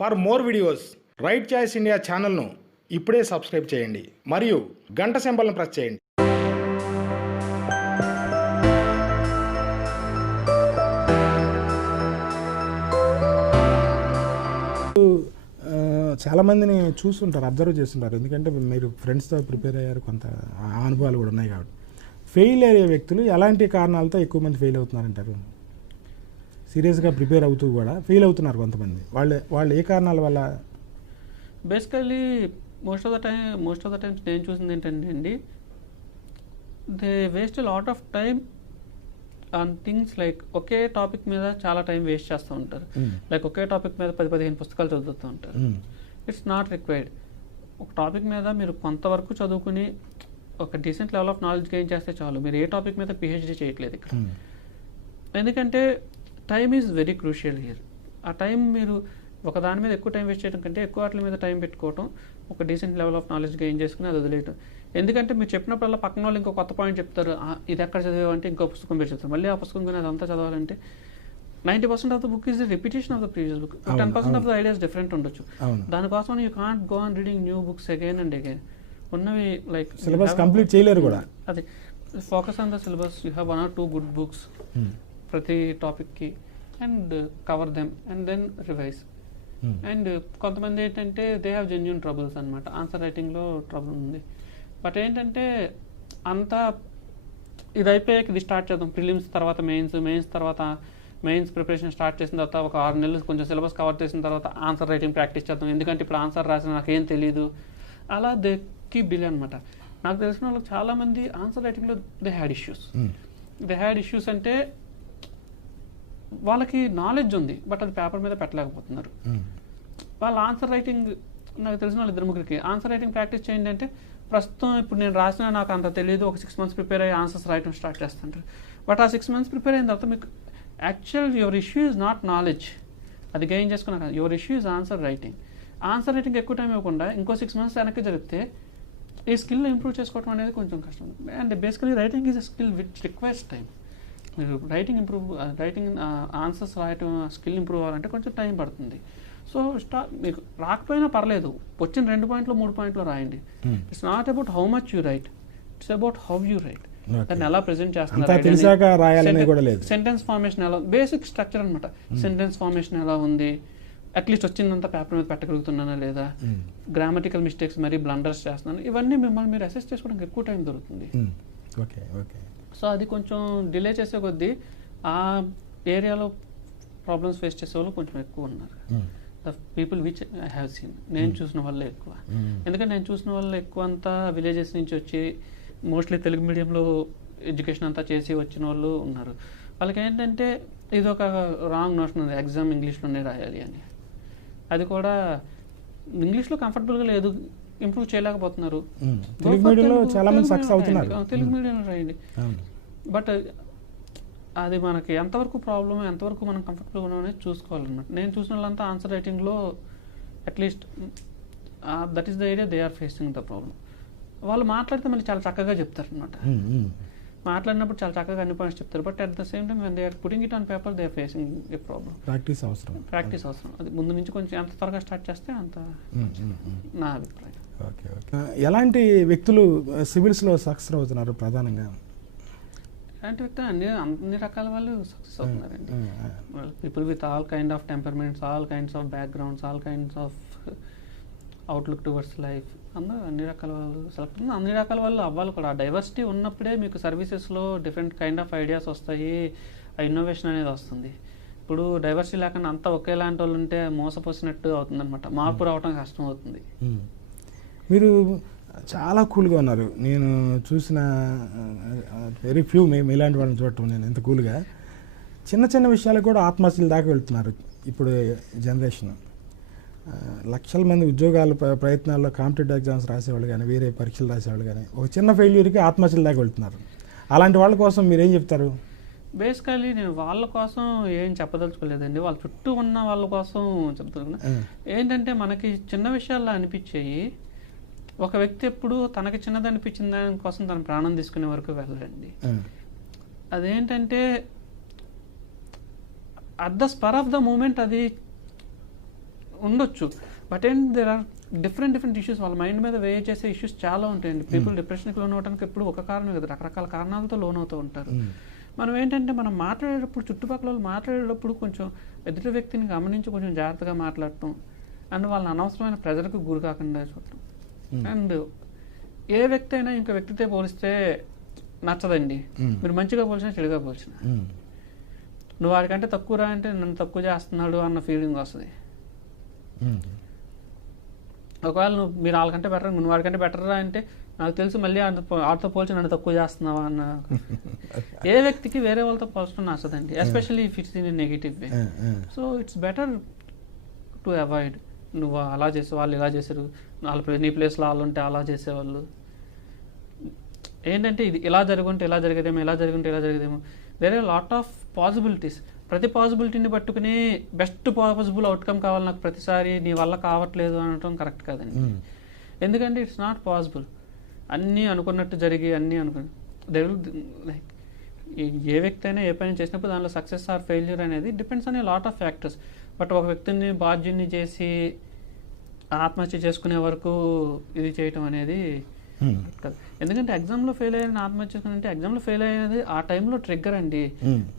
For more videos right choice India ఛానల్ను ఇప్పుడే subscribe చేయండి మరియు గంట సింబల్ను ప్రెస్ చేయండి. చాలామందిని చూస్తుంటారు, అబ్జర్వ్ చేస్తుంటారు. ఎందుకంటే మీరు ఫ్రెండ్స్తో ప్రిపేర్ అయ్యారు, కొంత అనుభవాలు కూడా ఉన్నాయి కాబట్టి. ఫెయిల్ అయ్యే వ్యక్తులు ఎలాంటి కారణాలతో ఎక్కువ మంది ఫెయిల్ అవుతున్నారంటారు? సీరియస్గా ప్రిపేర్ అవుతూ కూడా ఫెయిల్ అవుతున్నారు కొంతమంది. వాళ్ళు ఏ కారణాల వల్ల? Basically most of the times నేను చూసింది ఏంటంటే అండి, they waste lot of time on things like okay topic మీద చాలా టైం వేస్ట్ చేస్తూ ఉంటారు. లైక్ ఒకే టాపిక్ మీద 10-15 పుస్తకాలు చదువుతూ ఉంటారు. It's not required. ఒక టాపిక్ మీద మీరు కొంతవరకు చదువుకుని ఒక decent level of knowledge gain చేస్తే చాలు. మీరు ఏ టాపిక్ మీద పిహెచ్డీ చేయట్లేదు ఇక్కడ. ఎందుకంటే time is very crucial here. ఆ టైం మీరు ఒక దాని మీద ఎక్కువ టైం వేస్ట్ చేయడం కంటే ఎక్కువ వాటి మీద టైం పెట్టుకోవటం, ఒక decent level of knowledge gain చేసుకుని అది వదిలేయటం. ఎందుకంటే మీరు చెప్పినప్పుడల్లా పక్కన వాళ్ళు ఇంకో కొత్త పాయింట్ చెప్తారు, ఇది ఎక్కడ చదివామంటే ఇంకో పుస్తకం పేరు చెప్తారు. మళ్ళీ ఆ పుస్తకం కొని అదంతా చదవాలంటే 90% of the book is the repetition of the previous book. 10% of the ideas different ఉండొచ్చు. దానికోసం you can't go on reading new books again and again. ఉన్నవి లైక్ సిలబస్ కంప్లీట్ చేయలేరు కూడా. అది focus on the syllabus. You have 1 or 2 good books ప్రతి టాపిక్కి and cover them and then revise. And కొంతమంది ఏంటంటే దే హ్యావ్ జెన్యూన్ ట్రబుల్స్ అనమాట. Answer రైటింగ్లో ట్రబుల్ ఉంది. బట్ ఏంటంటే అంతా ఇది అయిపోయాక ఇది స్టార్ట్ చేద్దాం, ప్రిలిమ్స్ తర్వాత మెయిన్స్ తర్వాత మెయిన్స్ ప్రిపరేషన్ స్టార్ట్ చేసిన తర్వాత ఒక 6 నెలలు కొంచెం సిలబస్ కవర్ చేసిన తర్వాత ఆన్సర్ రైటింగ్ ప్రాక్టీస్ చేద్దాం, ఎందుకంటే ఇప్పుడు ఆన్సర్ రాసిన నాకేం తెలియదు. అలా దే కీప్ డిలే అనమాట. నాకు తెలిసిన వాళ్ళకి చాలామంది ఆన్సర్ రైటింగ్లో దే హ్యాడ్ ఇష్యూస్. అంటే వాళ్ళకి నాలెడ్జ్ ఉంది, బట్ అది పేపర్ మీద పెట్టలేకపోతున్నారు. వాళ్ళ ఆన్సర్ రైటింగ్, నాకు తెలిసిన వాళ్ళు 2-3 ఆన్సర్ రైటింగ్ ప్రాక్టీస్ చేయండి అంటే, ప్రస్తుతం ఇప్పుడు నేను రాసినా నాకు అంత తెలియదు, ఒక 6 months ప్రిపేర్ అయ్యి ఆన్సర్స్ రాయటం స్టార్ట్ చేస్తుంటారు. బట్ ఆ 6 months ప్రిపేర్ అయిన తర్వాత మీకు actual your issue is not knowledge, అది గెయిన్ చేసుకున్నాక your issue is answer writing. Answer writing ఎక్కువ టైం ఇవ్వకుండా ఇంకో 6 months వెనక్కి జరిగితే ఈ స్కిల్ ఇంప్రూవ్ చేసుకోవడం అనేది కొంచెం కష్టం. And basically writing is a skill which requires time. మీరు రైటింగ్ ఆన్సర్స్ రాయటం స్కిల్ ఇంప్రూవ్ అవ్వాలంటే కొంచెం టైం పడుతుంది. సో మీకు రాకపోయినా పర్లేదు, వచ్చిన 2 పాయింట్లు 3 పాయింట్లు రాయండి. It's not about how much you right, it's about how you right. దాన్ని ఎలా ప్రెజెంట్ చేస్తున్నారు, సెంటెన్స్ ఫార్మేషన్ ఎలా, బేసిక్ స్ట్రక్చర్ అనమాట. సెంటెన్స్ ఫార్మేషన్ ఎలా ఉంది, అట్లీస్ట్ వచ్చిందంతా పేపర్ మీద పెట్టగలుగుతున్నానా లేదా, గ్రామటికల్ మిస్టేక్స్ మరి బ్లండర్స్ చేస్తున్నాను, ఇవన్నీ మిమ్మల్ని మీరు అసెస్ చేసుకోవడానికి ఎక్కువ టైం దొరుకుతుంది. సో అది కొంచెం డిలే చేసే కొద్దీ ఆ ఏరియాలో ప్రాబ్లమ్స్ ఫేస్ చేసే వాళ్ళు కొంచెం ఎక్కువ ఉన్నారు. The people which I have seen, నేను చూసిన వాళ్ళే ఎక్కువ. ఎందుకంటే నేను చూసిన వాళ్ళు ఎక్కువ అంతా విలేజెస్ నుంచి వచ్చి మోస్ట్లీ తెలుగు మీడియంలో ఎడ్యుకేషన్ అంతా చేసి వచ్చిన వాళ్ళు ఉన్నారు. వాళ్ళకి ఏంటంటే ఇది ఒక రాంగ్ నోషన్ ఉంది, ఎగ్జామ్ ఇంగ్లీష్లోనే రాయాలి అని. అది కూడా ఇంగ్లీష్లో కంఫర్టబుల్గా లేదు, ఇంప్రూవ్ చేయలేకపోతున్నారు. తెలుగు మీడియంలో రాయండి. బట్ అది మనకి ఎంతవరకు ప్రాబ్లమ్, ఎంతవరకు మనం కంఫర్టబుల్గా ఉన్నాం అనేది చూసుకోవాలన్నమాట. నేను చూసిన వాళ్ళంతా ఆన్సర్ రైటింగ్లో at least that is the area they are facing the problem. వాళ్ళు మాట్లాడితే మళ్ళీ చాలా చక్కగా చెప్తారు అనమాట. మాట్లాడినప్పుడు చాలా చక్కగా అన్ని పాయింట్స్ చెప్తారు. But at the same time when they are putting it on paper they are facing a problem. Practice అవసరం. అది ముందు నుంచి కొంచెం ఎంత త్వరగా స్టార్ట్ చేస్తే అంత నా అభిప్రాయం. ఎలాంటి వ్యక్తులు సివిల్స్లో సక్సెస్ అవుతున్నారు ప్రధానంగా? ఎలాంటి వ్యక్తులు అన్ని రకాల వాళ్ళు సక్సెస్ అవుతున్నారండి. People with all kind of temperaments, all kinds of backgrounds, all kinds of outlook towards life, అందరూ అన్ని రకాల వాళ్ళు సెలెక్ట్. అన్ని రకాల వాళ్ళు అవ్వాలి కూడా. డైవర్సిటీ ఉన్నప్పుడే మీకు సర్వీసెస్లో డిఫరెంట్ కైండ్ ఆఫ్ ఐడియాస్ వస్తాయి, ఆ ఇన్నోవేషన్ అనేది వస్తుంది. ఇప్పుడు డైవర్సిటీ లేకుండా అంతా ఒకేలాంటి వాళ్ళు ఉంటే మోసపోసినట్టు అవుతుంది అనమాట. మార్పు రావడం కష్టం అవుతుంది. మీరు చాలా కూల్గా ఉన్నారు. నేను చూసిన వెరీ ఫ్యూ ఇలాంటి వాళ్ళని చూడటం, నేను ఎంత కూల్గా. చిన్న విషయాలకు కూడా ఆత్మహత్యల దాకా వెళ్తున్నారు ఇప్పుడు జనరేషన్. లక్షల మంది ఉద్యోగాల ప్రయత్నాల్లో కాంపిటేటివ్ ఎగ్జామ్స్ రాసేవాళ్ళు కానీ, వేరే పరీక్షలు రాసేవాళ్ళు కానీ ఒక చిన్న ఫెయిల్యూర్కి ఆత్మహత్యల దాకా వెళ్తున్నారు. అలాంటి వాళ్ళ కోసం మీరేం చెప్తారు? బేసికలీ నేను వాళ్ళ కోసం ఏం చెప్పదలుచుకోలేదండి, వాళ్ళ చుట్టూ ఉన్న వాళ్ళ కోసం చెప్తాను. ఏంటంటే మనకి చిన్న విషయాల్లో అనిపించేవి ఒక వ్యక్తి ఎప్పుడు తనకి చిన్నది అనిపించిన దానికోసం తన ప్రాణం తీసుకునే వరకు వెళ్ళండి. అదేంటంటే at the spur of the moment అది ఉండొచ్చు. బట్ ఏంటి దేర్ ఆర్ డిఫరెంట్ ఇష్యూస్, వాళ్ళ మైండ్ మీద వేయ చేసే ఇష్యూస్ చాలా ఉంటాయండి. పీపుల్ డిప్రెషన్కి లోన్ అవడానికి ఎప్పుడు ఒక కారణం కదా, రకరకాల కారణాలతో లోన్ అవుతూ ఉంటారు. మనం ఏంటంటే మనం మాట్లాడేటప్పుడు, చుట్టుపక్కల వాళ్ళు మాట్లాడేటప్పుడు కొంచెం ఎదుటి వ్యక్తిని గమనించి కొంచెం జాగ్రత్తగా మాట్లాడటం, అండ్ వాళ్ళని అనవసరమైన ప్రెజర్కి గురి కాకుండా చూడటం. అండ్ ఏ వ్యక్తి అయినా ఇంకో వ్యక్తితో పోలిస్తే నచ్చదండి. మీరు మంచిగా పోల్చినా చెడుగా పోల్చినా, నువ్వు వాడికంటే తక్కువ రా అంటే నన్ను తక్కువ చేస్తున్నాడు అన్న ఫీలింగ్ వస్తుంది. ఒకవేళ మీరు వాళ్ళకంటే బెటర్, నువ్వు వాడికంటే బెటర్ రా అంటే నాకు తెలుసు మళ్ళీ వాటితో పోల్చి నన్ను తక్కువ చేస్తున్నావా అన్న. ఏ వ్యక్తికి వేరే వాళ్ళతో పోల్చడం నచ్చదండి, especially if it's in negative way. So it's better to avoid. నువ్వు అలా చేసే వాళ్ళు ఇలా చేశారు, నీ ప్లేస్లో వాళ్ళు ఉంటే అలా చేసేవాళ్ళు. ఏంటంటే ఇది ఇలా జరుగుంటే ఇలా జరిగేదేమో, ఇలా జరుగుంటే ఇలా జరిగేదేమో. There are lot of possibilities. ప్రతి పాసిబిలిటీని పట్టుకుని బెస్ట్ పాసిబుల్ అవుట్కమ్ కావాలి నాకు ప్రతిసారి, నీ వల్ల కావట్లేదు అనటం కరెక్ట్ కాదండి. ఎందుకంటే ఇట్స్ నాట్ పాసిబుల్. అన్నీ అనుకున్నట్టు జరిగి అన్నీ లైక్ ఏ వ్యక్తి అయినా ఏ పని చేసినప్పుడు దానిలో సక్సెస్ ఆర్ ఫెయిల్యూర్ అనేది depends on a lot of factors. But ఒక వ్యక్తిని బాధ్యుని చేసి ఆత్మహత్య చేసుకునే వరకు ఇది చేయటం అనేది కాదు. ఎందుకంటే ఎగ్జామ్లో ఫెయిల్ అయ్యారని ఆత్మహత్య చేసుకుని ఎగ్జామ్లో ఫెయిల్ అయ్యేది ఆ టైంలో ట్రిగ్గర్ అండి.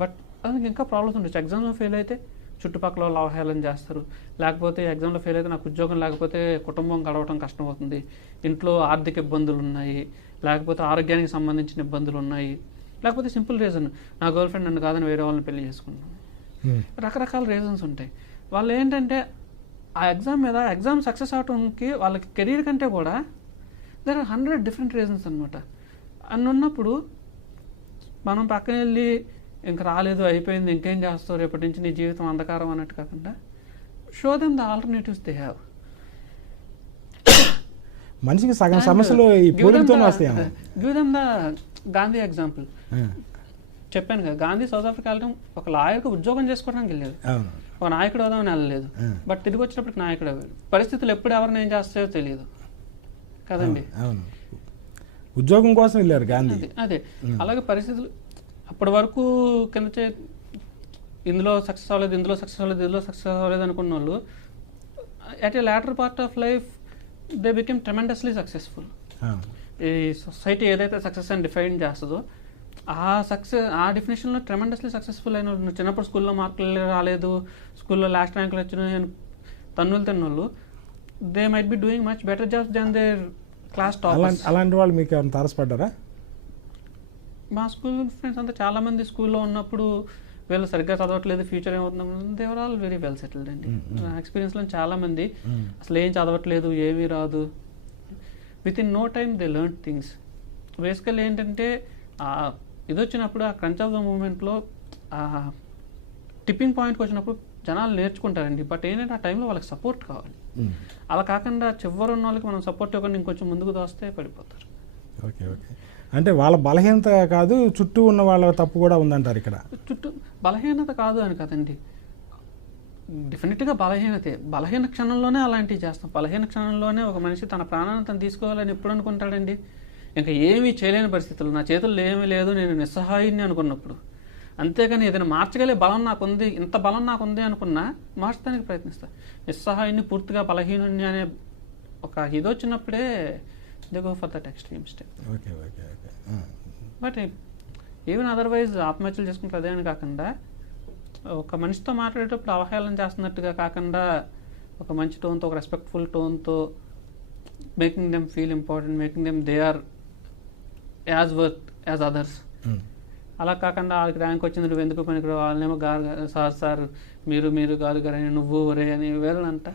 బట్ దానికి ఇంకా ప్రాబ్లమ్స్ ఉండొచ్చు. ఎగ్జామ్లో ఫెయిల్ అయితే చుట్టుపక్కల వాళ్ళు అవహేళన చేస్తారు, లేకపోతే ఎగ్జామ్లో ఫెయిల్ అయితే నాకు ఉద్యోగం లేకపోతే కుటుంబం గడవటం కష్టం అవుతుంది, ఇంట్లో ఆర్థిక ఇబ్బందులు ఉన్నాయి, లేకపోతే ఆరోగ్యానికి సంబంధించిన ఇబ్బందులు ఉన్నాయి, లేకపోతే సింపుల్ రీజన్ నా గర్ల్ ఫ్రెండ్ నన్ను కాదని వేరే వాళ్ళని పెళ్లి చేసుకున్నాను. రకరకాల రీజన్స్ ఉంటాయి. వాళ్ళు ఏంటంటే ఆ ఎగ్జామ్ సక్సెస్ అవడానికి వాళ్ళకి కెరీర్ కంటే కూడా దేర్ ఆర్ 100 డిఫరెంట్ రీజన్స్ అనమాట. అని ఉన్నప్పుడు మనం పక్కన వెళ్ళి ఇంక రాలేదు అయిపోయింది ఇంకేం చేస్తావు రేపటి నుంచి నీ జీవితం అంధకారం అన్నట్టు కాకుండా show them the alternatives they have. మనిషికి సగం సమస్యలు ఈ పోలికతోనే వస్తాయి. Give them the Gandhi example. చెప్పాను కదా, గాంధీ సౌత్ ఆఫ్రికా వెళ్ళడం ఒక లాయర్కి ఉద్యోగం చేసుకోవడానికి వెళ్ళలేదు, ఒక నాయకుడు అవుదామని వెళ్ళలేదు. బట్ తిరిగి వచ్చినప్పటికి నాయకుడు అవ్వాలి. పరిస్థితులు ఎప్పుడు ఎవరిని ఏం చేస్తాయో తెలియదు కదండి. ఉద్యోగం కోసం వెళ్ళారు గాంధీ. అదే అలాగే పరిస్థితులు అప్పటి వరకు కింద ఇందులో సక్సెస్ అవ్వలేదు, ఇందులో సక్సెస్ అవ్వలేదు, ఇందులో సక్సెస్ అవ్వలేదు అనుకున్న వాళ్ళు at a later part of life they became tremendously successful. ఈ సొసైటీ ఏదైతే సక్సెస్ అని డిఫైన్ చేస్తుందో ఆ డెఫినేషన్లో ట్రెమెండస్లీ సక్సెస్ఫుల్ అయిన వాళ్ళు, చిన్నప్పుడు స్కూల్లో మార్కులు రాలేదు, స్కూల్లో లాస్ట్ ర్యాంకులు వచ్చినాయి తన్నులు తిన్నోళ్ళు, they might be doing much better jobs than their class toppers. అలాంటి వాళ్ళు మీకు ఏమైనా తారసపడ్డారా? మా స్కూల్ ఫ్రెండ్స్ అంతా చాలామంది స్కూల్లో ఉన్నప్పుడు వీళ్ళు సరిగ్గా చదవట్లేదు, ఫ్యూచర్ ఏమవుతుంది, they're all very well settled అండి. నా ఎక్స్పీరియన్స్లో చాలామంది అసలు ఏం చదవట్లేదు, ఏమీ రాదు, within no time they learn things. Basically ఏంటంటే ఇది వచ్చినప్పుడు ఆ క్రంచ్ ఆఫ్ ద మూమెంట్లో టిప్పింగ్ పాయింట్కి వచ్చినప్పుడు జనాలు నేర్చుకుంటారండి. బట్ ఏంటంటే ఆ టైంలో వాళ్ళకి సపోర్ట్ కావాలి. అలా కాకుండా చివరి ఉన్న వాళ్ళకి మనం సపోర్ట్ ఇవ్వకుండా ఇంకొంచెం ముందుకు దోస్తే పడిపోతారు. ఓకే ఓకే, అంటే వాళ్ళ బలహీనత కాదు, చుట్టూ ఉన్న వాళ్ళ తప్పు కూడా ఉందంటారు ఇక్కడ. చుట్టూ బలహీనత కాదు అని కదండి, డెఫినెట్గా బలహీనతే. బలహీన క్షణంలోనే అలాంటివి చేస్తాం. బలహీన క్షణంలోనే ఒక మనిషి తన ప్రాణాన్ని తను తీసుకోవాలని ఎప్పుడు అనుకుంటాడండి? ఇంకా ఏమీ చేయలేని పరిస్థితులు, నా చేతుల్లో ఏమీ లేదు, నేను నిస్సహాయాన్ని అనుకున్నప్పుడు. అంతేగాని ఏదైనా మార్చగలే బలం నాకుంది, ఇంత బలం నాకుంది అనుకున్నా మార్చడానికి ప్రయత్నిస్తా. నిస్సహాయాన్ని, పూర్తిగా బలహీనుని అనే ఒక ఇది వచ్చినప్పుడే they go for that extreme step. But even otherwise ఆత్మహత్యలు చేసుకుంటే అదే అని కాకుండా ఒక మనిషితో మాట్లాడేటప్పుడు అవహేళన చేస్తున్నట్టుగా కాకుండా ఒక మంచి టోన్తో, ఒక రెస్పెక్ట్ఫుల్ టోన్తో, making them feel important, making them they are as worth as others. అలా కాకుండా వాళ్ళకి ర్యాంక్ వచ్చింది నువ్వు ఎందుకు పనికి, వాళ్ళనేమో గారు సార్ మీరు గారు గారు అని, నువ్వు ఒరే అని వేళ్ళంట.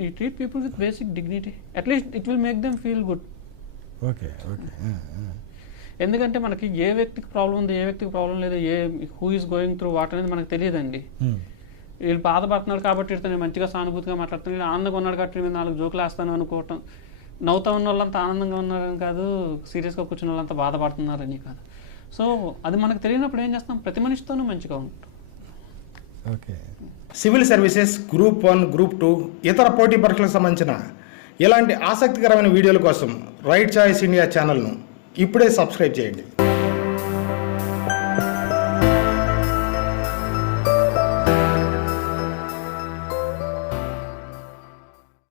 You treat people with basic dignity. At least it will make them feel good. Okay okay. ఎందుకంటే మనకి ఏ వ్యక్తికి ప్రాబ్లం ఉంది, ఏ వ్యక్తికి ప్రాబ్లం లేదు, who is going through what అనేది మనకు తెలియదండి. వీళ్ళు బాధపడుతున్నారు కాబట్టి నేను మంచిగా సానుభూతిగా మాట్లాడుతున్నాను, ఆనందంగా ఉన్నాడు కాబట్టి నేను 4 జోకులు వేస్తాను అనుకోవటం, నవ్వుతా ఉన్న వాళ్ళంతా ఆనందంగా ఉన్నారని కాదు, సీరియస్గా కూర్చున్న వాళ్ళంతా బాధపడుతున్నారని కాదు. సో అది మనకు తెలియనప్పుడు ఏం చేస్తాం, ప్రతి మనిషితోనూ మంచిగా ఉంటాం. Okay. Civil services group 1, group 2 ఇతర పోటీ పరీక్షలకు సంబంధించిన ఇలాంటి ఆసక్తికరమైన వీడియోల కోసం రైట్ చాయిస్ ఇండియా ఛానల్ను ఇప్పుడే సబ్స్క్రైబ్ చేయండి.